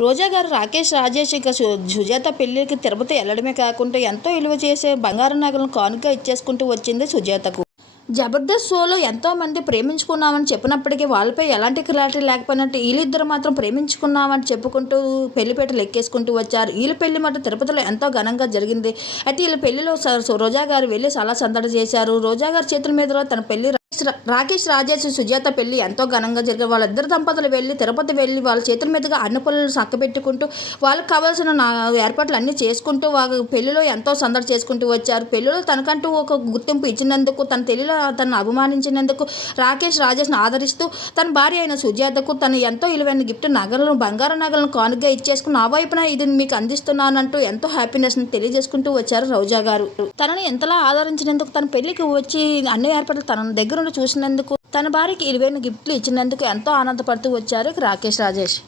రోజా గారు రాకేష్ రాజేష్ ఇక సు- సుజాత పెళ్ళికి తిరుపతి వెళ్ళడమే కాకుండా ఎంతో విలువ చేసే బంగారు నగలను కానుక ఇచ్చేసుకుంటూ వచ్చింది సుజాతకు. జబర్దస్త్ షోలో ఎంతో మంది ప్రేమించుకున్నామని చెప్పినప్పటికీ వాళ్ళపై ఎలాంటి క్లారిటీ లేకపోయినట్టు వీళ్ళిద్దరు మాత్రం ప్రేమించుకున్నామని చెప్పుకుంటూ పెళ్ళిపేటలు ఎక్కేసుకుంటూ వచ్చారు. వీళ్ళ పెళ్ళి మాత్రం తిరుపతిలో ఎంతో ఘనంగా జరిగింది. అయితే వీళ్ళ పెళ్ళిలో స- రోజా గారు వెళ్ళి చాలా సందడి చేశారు. రోజా గారి చేతుల మీద తన పెళ్ళి రాకేష్ రాజేష్ సుజాత పెళ్ళి ఎంతో ఘనంగా జరిగింది. వాళ్ళిద్దరు దంపతులు వెళ్ళి తిరుపతి వెళ్ళి వాళ్ళ చేతుల మీదుగా అన్న పనులను వాళ్ళకి కావాల్సిన నా ఏర్పాట్లు అన్నీ చేసుకుంటూ వాళ్ళ పెళ్ళిలో ఎంతో సందడి చేసుకుంటూ వచ్చారు. పెళ్ళిలో తనకంటూ ఒక గుర్తింపు ఇచ్చినందుకు తన పెళ్ళిలో తనను అభిమానించినందుకు రాకేష్ రాజేష్ను ఆదరిస్తూ తన భార్య అయిన సుజాతకు తను ఎంతో విలువైన గిఫ్ట్ నగలను బంగారు నగలను కానుకగా ఇచ్చేసుకుని నా వైపున ఇది మీకు అందిస్తున్నానంటూ ఎంతో హ్యాపీనెస్ని తెలియజేసుకుంటూ వచ్చారు రోజా గారు. తనని ఎంతలా ఆదరించినందుకు తన పెళ్ళికి వచ్చి అన్ని ఏర్పాట్లు తన దగ్గర చూసినందుకు తన భార్యకి ఇరువైన గిఫ్ట్లు ఇచ్చినందుకు ఎంతో ఆనందపడుతూ వచ్చారు రాకేష్ రాజేష్.